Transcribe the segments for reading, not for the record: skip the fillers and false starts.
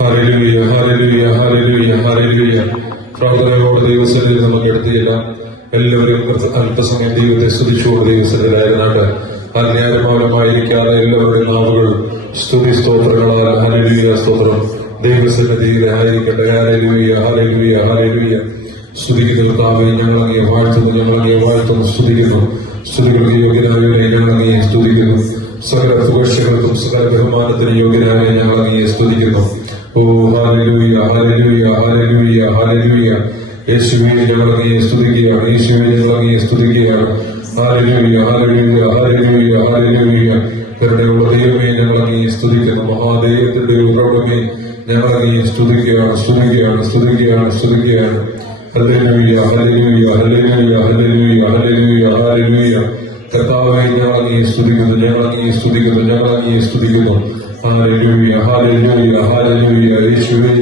Hallelujah, hallelujah, hallelujah, hallelujah. പ്രാർത്ഥനയോടെ ദൈവസന്നിധിയിൽ നമുക്ക് എടുത്തില്ല. എല്ലാവരും അല്പസമയം ദൈവത്തെ സ്തുതിച്ചുകൊണ്ട് ദൈവസന്നിധിയിലായിരുന്നാട്ട് അന്യായമായിരിക്കാതെ എല്ലാവരുടെയും നാവുകൾ സ്തുതി സ്തോത്രങ്ങളാൽ ഹല്ലേലൂയ സ്തോത്രം ദൈവസന്നിധിയിലായിരിക്കട്ടെ. Hallelujah, hallelujah, hallelujah. സ്തുതിക്കുന്ന കർത്താവേ, ഞങ്ങൾ അങ്ങയെ വാഴ്ത്തുന്നു, ഞങ്ങൾ അങ്ങയെ വാഴ്ത്തുന്നു, സ്തുതിക്കുന്നു. സ്തുതികൾക്ക് യോഗ്യനായവരെ ഞങ്ങൾ അങ്ങയെ സ്തുതിക്കുന്നു. സകല പുകഴ്ചകൾക്കും സകല ബഹുമാനത്തിന് യോഗ്യനായ ഞങ്ങൾ അങ്ങയെ സ്തുതിക്കുന്നു. ഓ ഹല്ലേലൂയ, ഹല്ലേലൂയ, ഹല്ലേലൂയ, ഹല്ലേലൂയ. യേശുവേ ഞങ്ങൾ അങ്ങയെ സ്തുതിക്കുകയാണ്, യേശുവേ ഞങ്ങൾ അങ്ങയെ സ്തുതിക്കുകയാണ്. Hallelujah, hallelujah, hallelujah, hallelujah. കരുണയുള്ള ദൈവമേ ഞങ്ങൾ അങ്ങയെ സ്തുതിക്കുന്നു. മഹാദൈവത്തിന്റെ ഉറവിടമേ ഞങ്ങൾ അങ്ങയെ സ്തുതിക്കുകയാണ്, സ്തുതിക്കുകയാണ്, സ്തുതിക്കുകയാണ്, സ്തുതിക്കുകയാണ്. Hallelujah, hallelujah, hallelujah, hallelujah, hallelujah, hallelujah. കർത്താവേ ഞങ്ങൾ അങ്ങയെ സ്തുതിക്കുന്നു, ഞങ്ങൾ അങ്ങയെ സ്തുതിക്കുന്നു, ഞങ്ങൾ അങ്ങയെ സ്തുതിക്കുന്നു. Hallelujah, hallelujah, hallelujah. യേശുവേ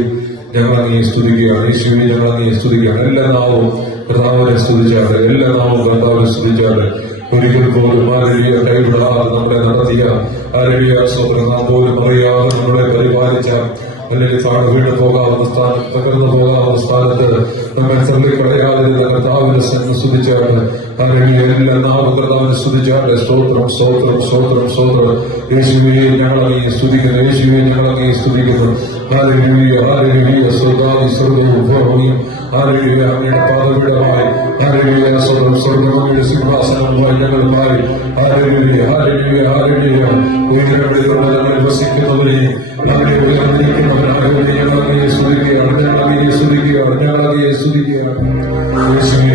ഞങ്ങൾ അങ്ങയെ സ്തുതിക്കുകയാണ്, യേശുവേ ഞങ്ങൾ അങ്ങയെ സ്തുതിക്കുകയാണ്. എല്ലാ നാവും കർത്താവിനെ സ്തുതിച്ചാണ്, എല്ലാ നാവും കർത്താവിനെ സ്തുതിച്ചാണ്. ഒരിക്കൽ പോലും ഹല്ലേലൂയ കൈവിടാതെ നമ്മളെ നടത്തിയ ഹല്ലേലൂയ സ്തോത്രം, നാം പോലും അറിയാതെ നമ്മളെ പരിപാലിച്ച, അല്ലെങ്കിൽ താഴെ വീണ് പോകാവുന്ന സ്ഥാനത്ത്, തകർന്നു പോകാവുന്ന സ്ഥാനത്ത് നമ്മെ തള്ളിക്കളയാതിരുന്ന കർത്താവിനെ സ്തുതിച്ചാണ്. ഹല്ലേലൂയ എല്ലാ നാവും കർത്താവിനെ സ്തുതിച്ചാണ്. സ്തോത്രം, സ്തോത്രം, സ്തോത്രം, സ്തോത്രം. യേശുവേ ഞങ്ങൾ അങ്ങയെ സ്തുതിക്കുന്നു, യേശുവേ ഞങ്ങൾ അങ്ങയെ സ്തുതിക്കുന്നു. Hallelujah, hallelujah. സ്വർഗ്ഗാദി സ്വർഗ്ഗവും ഭൂമിയും ഹല്ലേലൂയ അങ്ങയുടെ പാദപീഠമായി, ഹല്ലേലൂയ സ്വർഗ്ഗം സ്വർഗ്ഗമയുടെ സിംഹാസനവുമായി ഞങ്ങളുമായി. Hallelujah, hallelujah, hallelujah. ഉയരങ്ങളിലുള്ള ഞങ്ങൾ വസിക്കുന്നവരെ ഉയർന്നിരിക്കുന്നവരായവരെ ഞങ്ങൾ അങ്ങയെ സ്തുതിക്കുകയാണ്, ഞങ്ങൾ അങ്ങയെ സ്തുതിക്കുകയാണ്, ഞങ്ങൾ അങ്ങയെ സ്തുതിക്കുകയാണ്. യേശുവേ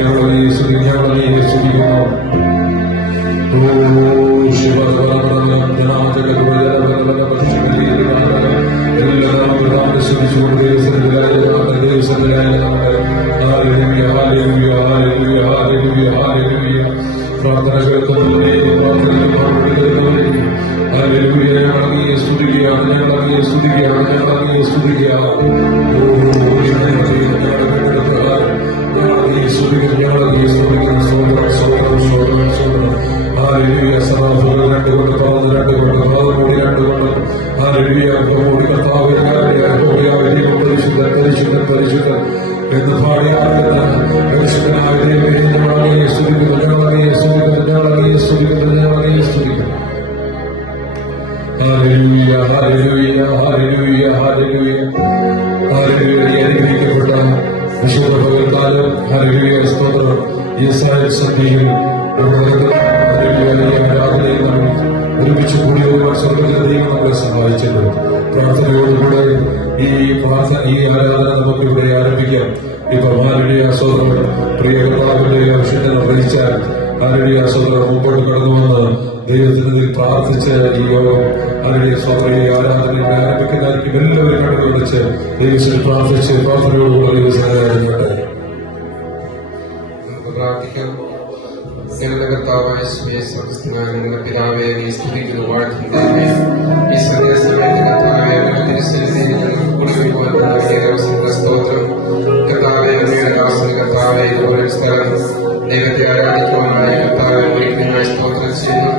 ഞങ്ങൾ അങ്ങയെ സ്തുതിക്കുന്നു, ഞങ്ങൾ അങ്ങയെ സ്തുതിക്കുന്നു. ഓ എല്ലാവരും സ്തുതിച്ചുകൊണ്ട് പ്രാർത്ഥന കേൾക്കുന്നവരെ, ഹല്ലേലൂയ ഞങ്ങൾ അങ്ങയെ സ്തുതിക്കുകയാണ്, ഞങ്ങൾ അങ്ങയെ സ്തുതിക്കുകയാണ്, ഞങ്ങൾ അങ്ങയെ സ്തുതിക്കുകയാണ്. ഹല്ലേലൂയ. സമാധാനം രണ്ടുകൊണ്ട് പറഞ്ഞു, രണ്ടുകൊണ്ട് പാദമൂടി, രണ്ടുകൊണ്ട് ഹല്ലേലൂയ കർത്താവേ പരിശുദ്ധൻ, പരിശുദ്ധൻ, പരിശുദ്ധൻ എന്ന് പാടിയാകുന്ന പരിശുദ്ധനായ ദൈവമേ ഞങ്ങൾ അങ്ങയെ സ്തുതിക്കുന്നു, ഞങ്ങൾ അങ്ങയെ സ്തുതിക്കുന്നു, ഞങ്ങൾ അങ്ങയെ സ്തുതിക്കുന്നു, ഞങ്ങൾ അങ്ങയെ സ്തുതിക്കുന്നു. Hallelujah, hallelujah, hallelujah, hallelujah, hallelujah. അനുഗ്രഹിക്കപ്പെട്ട വിശുദ്ധ പകൽക്കാലം ഹല്ലേലൂയ സ്തോത്രം. യെശയ്യാ സന്ധിയിൽ ആരാധനയിൽ നമ്മൾ ഒരുമിച്ച് കൂടി വരുവാൻ സ്വർഗ്ഗത്തിലെ ദൈവം നമ്മളെ സഹായിച്ചത്. പ്രാർത്ഥനയോടുകൂടെ ഈ ആരാധന നമുക്ക് ഇവിടെ ആരംഭിക്കാം. ഇപ്പൊ ഹല്ലേലൂയ സ്തോത്രം. പ്രിയ കർത്താവിന്റെ അഭിഷേകം അറിയിച്ചാൽ ഹല്ലേലൂയ സ്തോത്രം മുമ്പോട്ട് കടന്നുവന്ന് ദൈവത്തിന് പ്രാർത്ഥിച്ച് ഈ യോഗം ഹല്ലേലൂയ സ്തോത്രം ഈ ആരാധനയിൽ ആരംഭിക്കുന്നതായിരിക്കും. എല്ലാവരും കടന്നു വിളിച്ച് ദൈവത്തിൽ പ്രാർത്ഥിച്ച് പ്രാർത്ഥനയോടുകൂടെ ദൈവത്തിന് ആരാധിക്കട്ടെ. പ്രാർത്ഥിക്കാം. ഞങ്ങളുടെ കർത്താവായ സ്വർഗ്ഗസ്ഥനായ ഞങ്ങളുടെ പിതാവേ, നീ സ്തുതിക്കുന്നു, വാഴ്ത്തുന്നു. ഈ സന്ധ്യാസമയത്ത് കർത്താവേ കൂടി വരുവാൻ സ്തോത്രം. കർത്താവേ അങ്ങയുടെ ദാസൻ കർത്താവേ ഓരോ സ്ഥലം ദൈവത്തെ ആരാധിക്കുവാനായി കർത്താവെ ഒരുക്കുന്നതിനായി സ്തോത്രം ചെയ്യുന്നു.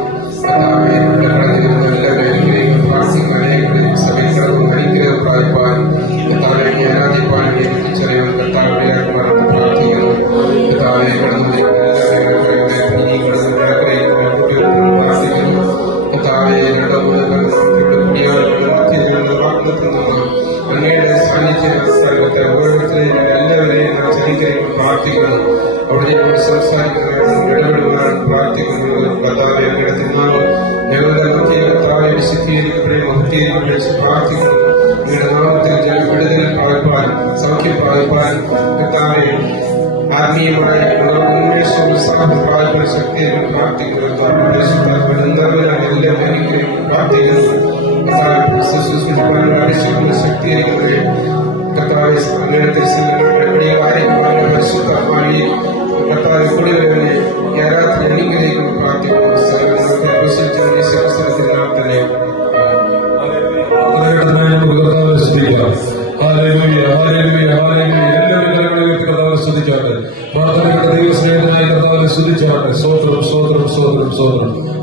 കർത്താവേ എല്ലാവരും പ്രാർത്ഥിക്കാനും സഭയിൽ കിടക്കും അനുഗ്രഹം പ്രാപിപ്പാൻ കർത്താവെ ആരാധിപ്പാൻ തിരിച്ചറിയാൻ കർത്താവെ പ്രാർത്ഥിക്കുന്നു. കർത്താവെ കടന്നു അങ്ങയുടെ സാന്നിധ്യം സ്ഥലത്ത് ഓരോരുത്തരെയും എല്ലാവരെയും അനുസരിക്കുകയും പ്രാർത്ഥിക്കുന്നു. അവിടെ ഞങ്ങൾ സംസാരിക്കുന്നതിനും ഇടപെടുവാനും പ്രാർത്ഥിക്കുന്നു. കർത്താവെ അങ്ങയുടെ തിരുനാമം ഞങ്ങളുടെ കർത്താവെ വിശുദ്ധീകരിക്കപ്പെടുകയും മഹത്വീകരിച്ച് പ്രാർത്ഥിക്കുന്നു. നിങ്ങളുടെ നാമത്തിൽ ജന വിടുതൽ പ്രാപിപ്പാൻ സൗഖ്യം പ്രാപിപ്പാൻ കർത്താവെ ആത്മീയമായ ഉന്മേഷവും ഉത്സാഹം പ്രാപിപ്പാൻ ശക്തിയും പ്രാർത്ഥിക്കുന്നു. എല്ലാം അനുഗ്രഹിക്കും പ്രാർത്ഥിക്കുന്നു. ശക്തിയെ കർത്താവ് കർത്താവ് കൂടി വരുവനെ ആരാധന അനുഗ്രഹിക്കും പ്രാർത്ഥിക്കുന്നു. തന്നെ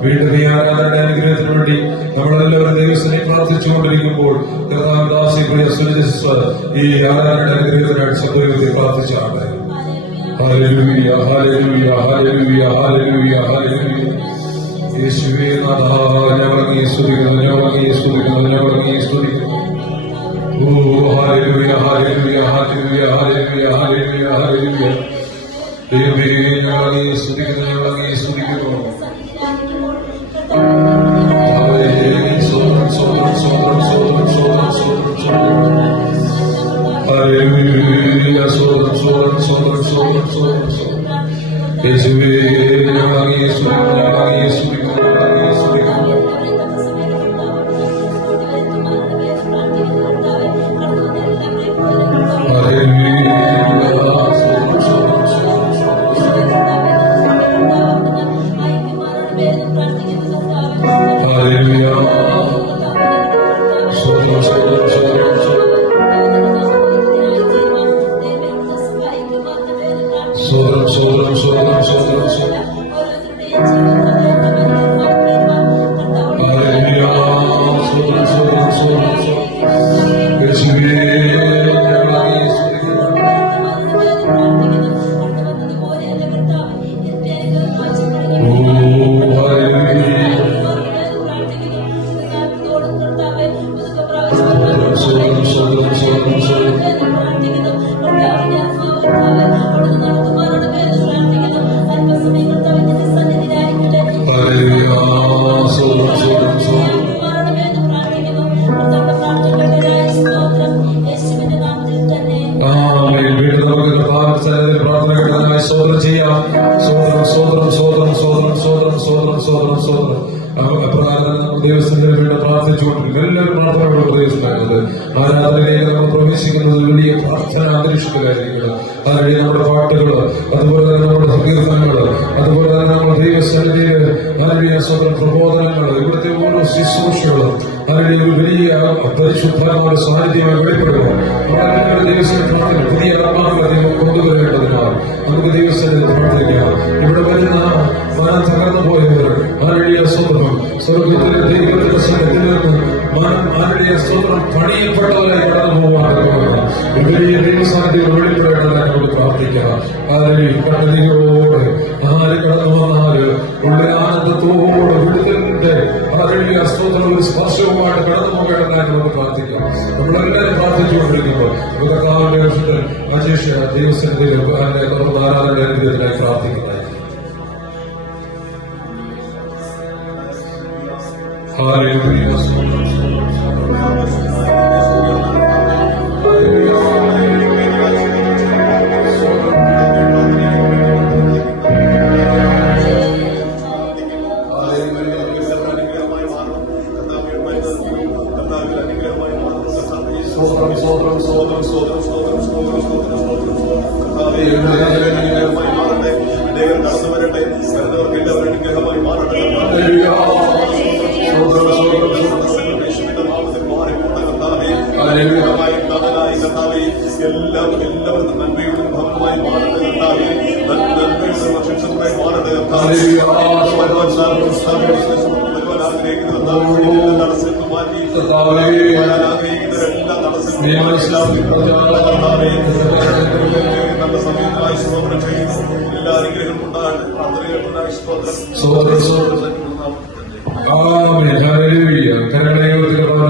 വീണ്ടും ഈ ആരാധന അനുഗ്രഹത്തിന് വേണ്ടി നമ്മളെല്ലാവരും ദൈവത്തിനെ പ്രാർത്ഥിച്ചുകൊണ്ടിരിക്കുമ്പോൾ കർത്താവ് ദാസി പ്രിയ സുനിത സിസ്റ്റർ ഈ ആരാധനയുടെ അനുഗ്രഹത്തിനായിട്ട് സൗകര്യത്തിൽ പ്രാർത്ഥിച്ചാണ്. Hallelujah hallelujah hallelujah hallelujah hallelujah. യേശുവേ നാഥാ, ഞങ്ങളങ്ങയെ സ്തുതിക്കുന്നു, ഞങ്ങളങ്ങയെ സ്തുതിക്കുന്നു, ഞങ്ങളങ്ങയെ സ്തുതിക്കുന്നു. ഓ hallelujah hallelujah hallelujah hallelujah hallelujah hallelujah. ദൈവമേ, ഞങ്ങളങ്ങയെ സ്തുതിക്കുന്നു, ഞങ്ങളങ്ങയെ സ്തുതിക്കുന്നു. Hallelujah, sodram, sodram, sodram, sodram, sodram, sodram. യേശുവേ, ഞങ്ങൾ അങ്ങയെ സ്തുതിക്കുന്നു, ഞങ്ങൾ അങ്ങയെ സ്തുതിക്കുന്നു, ഞങ്ങൾ അങ്ങയെ സ്തുതിക്കുന്നു. Hallelujah, sodram, sodram, sodram, sodram. Hallelujah, sodram, sodram, sodram, sodram. Sodram, sodram, sodram, sodram, sodram. Hallelujah, sodram, sodram, sodram, sodram. യേശുവേ, ഞങ്ങൾ അങ്ങയെ സ്തുതിക്കുന്നു. ഓ hallelujah. Sodram, sodram, sodram, sodram. Hallelujah, sodram, sodram, sodram. ആമേൻ. വീണ്ടും നമുക്ക് കർത്താവിന്റെ പ്രാർത്ഥന കേട്ടതിനായി സ്തോത്രം ചെയ്യാം. സ്തോത്രം, സ്തോത്രം, സ്തോത്രം, സ്തോത്രം, സ്തോത്രം, സ്തോത്രം, സ്തോത്രം, സ്തോത്രം. അപ്രകാരം നമ്മൾ ദൈവത്തിന്റെ വീണ്ടും പ്രാർത്ഥിച്ചുകൊണ്ടിരിക്കും. എല്ലാവരും പ്രാർത്ഥനയോട് പ്രവേശിക്കുന്നത് ആരാധനയിലേക്ക് നമ്മൾ പ്രവേശിക്കുന്നത് വലിയ പ്രാർത്ഥന അന്തരീക്ഷത്തിലായിരിക്കണം. അതിനിടെ നമ്മുടെ പാട്ടുകള്, അതുപോലെ തന്നെ നമ്മുടെ സങ്കീർത്തനങ്ങള്, അതുപോലെ തന്നെ നമ്മുടെ ദൈവസന്നിധിയില് അതിന്റെ സ്വന്തം പ്രബോധനങ്ങള്, ഇവിടുത്തെ ഓരോ ശുശ്രൂഷകളും അതിന്റെ ഒരു വലിയ പരിശുദ്ധമായ സാന്നിധ്യമായി വെളിപ്പെടുക. നമ്മളെല്ലാവരും ദൈവസ്ഥനെ പ്രാർത്ഥിക്കും. പുതിയ ആത്മാക്കളെ ദൈവം കൊണ്ടുവരേണ്ടതിനാൽ നമുക്ക് ദൈവസ്ഥനെ പ്രാർത്ഥിക്കാം. ഇവിടെ വരുന്ന മനം തകർന്നു പോയവർ ആരുടെ സ്വന്തം സ്വർഗത്തിലെ ദൈവത്തിന്റെ സന്നിധിയിൽ നിന്ന് മനം ആരുടെ സ്വന്തം പണിയപ്പെട്ടവരായി കടന്നു പോകാൻ വലിയ ദൈവസാന്നിധ്യം വെളിപ്പെടേണ്ടതായി നമുക്ക് പ്രാർത്ഥിക്കാം. ആരുടെ കണ്ണുനീരോട് ആര് കടന്നു വന്നാല് ഉള്ളിൽ ആനന്ദത്തോട് വിടുതലിന്റെ ആരുടെ സ്തോത്രം ഒരു സ്പർശവുമായിട്ട് കടന്നു പോകേണ്ടതായി നമുക്ക് പ്രാർത്ഥിക്കാം. നമ്മളെല്ലാവരും പ്രാർത്ഥിച്ചുകൊണ്ടിരിക്കുമ്പോൾ കർത്താവിന്റെ വർഷത്തിൽ അജേഷ ദൈവസന്നിധിയിൽ ആരാധനയുടെ അനുഗ്രഹത്തിനായി പ്രാർത്ഥിക്കുന്നതായി. Hallelujah.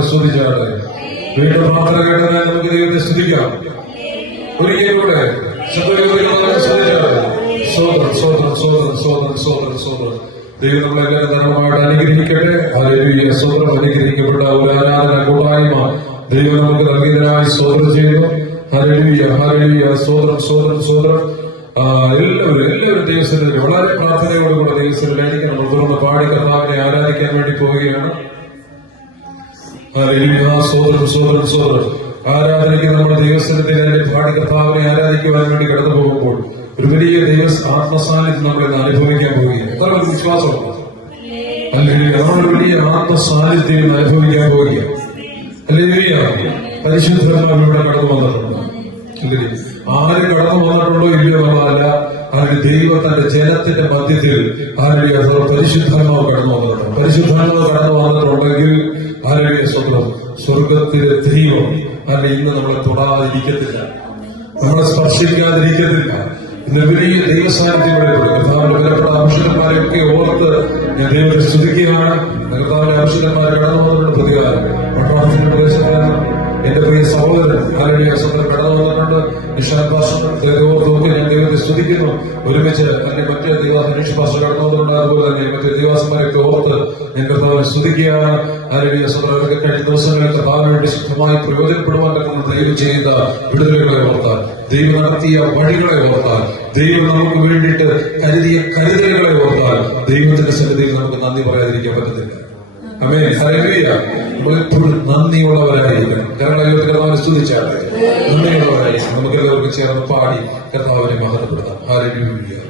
സ്തുതിച്ചാട്ടെ. വീണ്ടും പ്രാർത്ഥന കേട്ടതായി നമുക്ക് ദൈവത്തെ സ്തുതിക്കാം. ഒരിക്കൽ കൂടെ സ്വതന്ത്രം സ്വതന്ത്രം സ്വതന്ത്രം സ്വതന്ത്രം സ്വതന്ത്രം സ്വതന്ത്രം. ദൈവം നമ്മളെല്ലാവരും ധാരാളമായിട്ട് അനുഗ്രഹിക്കട്ടെ. ഹല്ലേലൂയ. സ്വതന്ത്രം അനുഗ്രഹിക്കപ്പെട്ട ഒരു ആരാധന കൂട്ടായ്മ ദൈവം നമുക്ക് നൽകിയതിനായി സ്വതന്ത്രം ചെയ്യുന്നു. Hallelujah hallelujah. സ്വതന്ത്രം സ്വതന്ത്രം സ്വതന്ത്രം. എല്ലാവരും ദൈവസന്നിധിയിൽ വളരെ പ്രാർത്ഥനയോടുകൂടെ ദൈവസന്നിധിയിലേക്ക് നമ്മൾ തുറന്ന് പാടി കർത്താവിനെ ആരാധിക്കാൻ വേണ്ടി പോവുകയാണ്. സ്വതന്ത്രം സ്വതന്ത്രം സ്വതന്ത്രം. ആരാധനയ്ക്ക് നമ്മുടെ ദൈവസന്നിധിയിലെ പാടി കർത്താവിനെ ആരാധിക്കുവാൻ വേണ്ടി കടന്നു പോകുമ്പോൾ ഒരു വലിയ ദൈവ ആത്മസാന്നിധ്യം നമ്മൾ ഇന്ന് അനുഭവിക്കാൻ പോവുകയാണ്. എത്ര പേർക്ക് വിശ്വാസമുണ്ട്? അല്ലെങ്കിൽ നമ്മളൊരു വലിയ ആത്മസാന്നിധ്യം അനുഭവിക്കാൻ പോവുകയാണ്. അല്ലെങ്കിൽ പരിശുദ്ധന്മാരിലൂടെ കടന്നു വന്നിട്ടുണ്ട്. ആര് കടന്നു വന്നിട്ടുണ്ടോ ഇല്ലയോ എന്നുള്ളതല്ല, അതിന് ദൈവം തന്റെ ജനത്തിന്റെ മധ്യത്തിൽ ആരുടെ പരിശുദ്ധാത്മാവ് കടന്നു വന്നിട്ടുണ്ട്. പരിശുദ്ധാത്മാവ് കടന്നു വന്നിട്ടുണ്ടെങ്കിൽ ആരുടെ സ്വന്തം സ്വർഗത്തിലെ ദൈവം അല്ല ഇന്ന് നമ്മളെ തൊടാതിരിക്കത്തില്ല, നമ്മളെ സ്പർശിക്കാതിരിക്കത്തില്ല. ഇന്ന് വലിയ ദൈവസാന്നിധ്യം കർത്താവിന്റെ വിലപ്പെട്ട ആവശ്യന്മാരെയൊക്കെ ഓർത്ത് ഞാൻ ദൈവത്തെ സ്തുതിക്കുകയാണ്. കർത്താവിന്റെ ആവശ്യന്മാരെ കടന്നു വന്നിട്ടുണ്ട്. പ്രതികാരം പട്ടണത്തിന്റെ പ്രദേശത്ത് എന്റെ പ്രിയ സഹോദരൻ ആരുടെ സഹോദരൻ കടന്നു വന്നിട്ടുണ്ട്. നിഷാൻ ഭാഷ ഓർത്ത് ഞാൻ ദൈവത്തെ സ്തുതിക്കുന്നു. ഒരുമിച്ച് അല്ലെങ്കിൽ മറ്റേ നിഷ് ഭാഷ കടന്നു വന്നിട്ടുണ്ട്. അതുപോലെ തന്നെ മറ്റേ ദിവസന്മാരെയൊക്കെ ഓർത്ത് ഞാൻ കർത്താവിനെ സ്തുതിക്കുകയാണ്. ആരുടെ സഹോദരനൊക്കെ കഴിഞ്ഞ ദിവസങ്ങളിൽ കർത്താവിന് വേണ്ടി ശുദ്ധമായി പ്രയോജനപ്പെടുവാൻ ദൈവം ചെയ്ത വിടുതലുകളെ ഓർത്താൽ, ദൈവം നടത്തിയ വഴികളെ ഓർത്താൽ, ദൈവം നമുക്ക് വേണ്ടിയിട്ട് കരുതിയ കരുതലുകളെ ഓർത്താൽ ദൈവത്തിന്റെ സന്നിധിയിൽ നമുക്ക് നന്ദി പറയാതിരിക്കാൻ പറ്റത്തില്ല. ആമേൻ. ഹല്ലേലൂയ. നമ്മളെപ്പോഴും നന്ദിയുള്ളവരായിരിക്കണം. കാരണം കർത്താവിനെ സ്തുതിച്ചാൽ നന്ദിയുള്ളവരായിരിക്കണം. നമുക്ക് എല്ലാവർക്കും ചേർന്ന് പാടി കർത്താവിനെ മഹത്വപ്പെടുത്താം. ഹല്ലേലൂയ.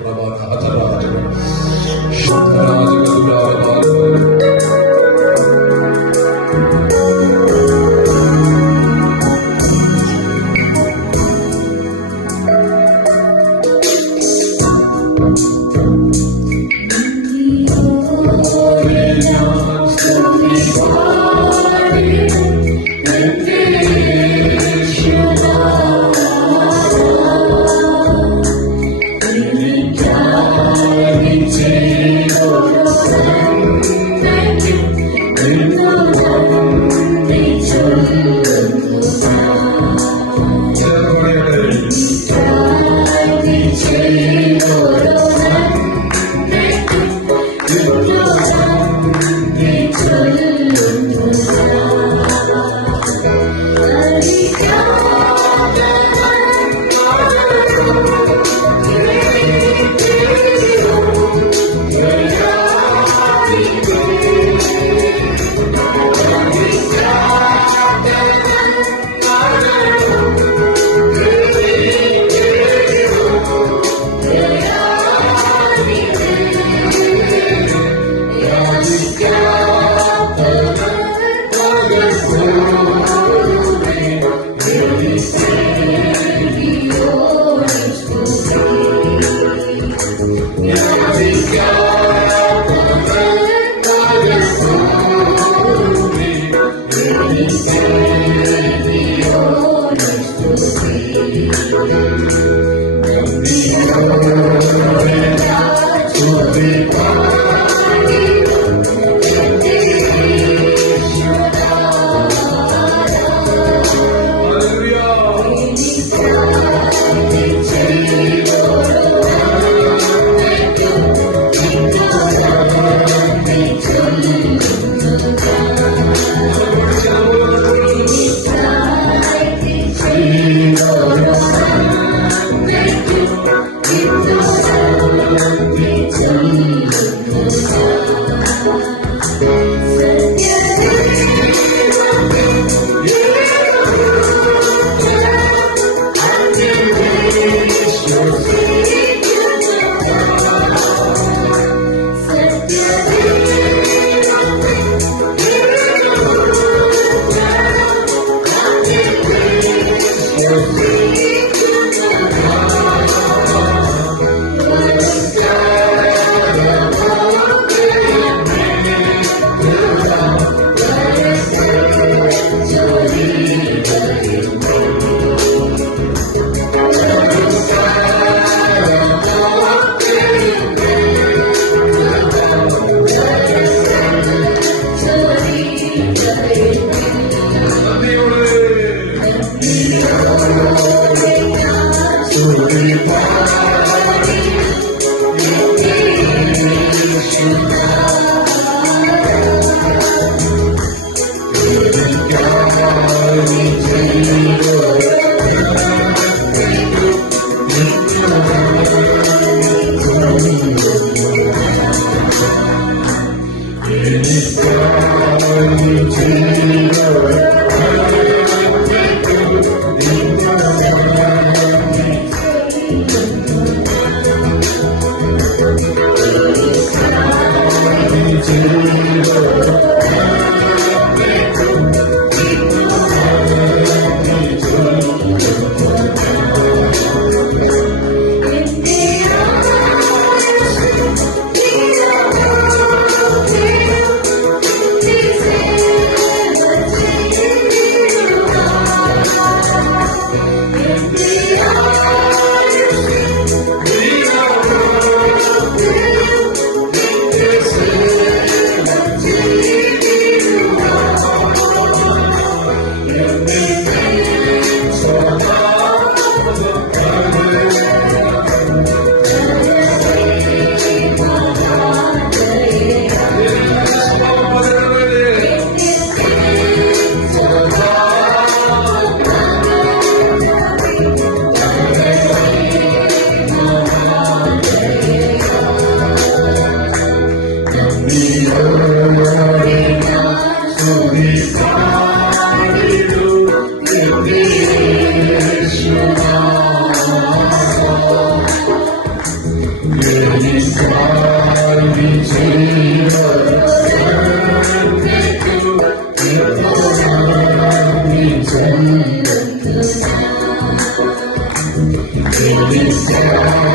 നന്ദിയോടെ Serva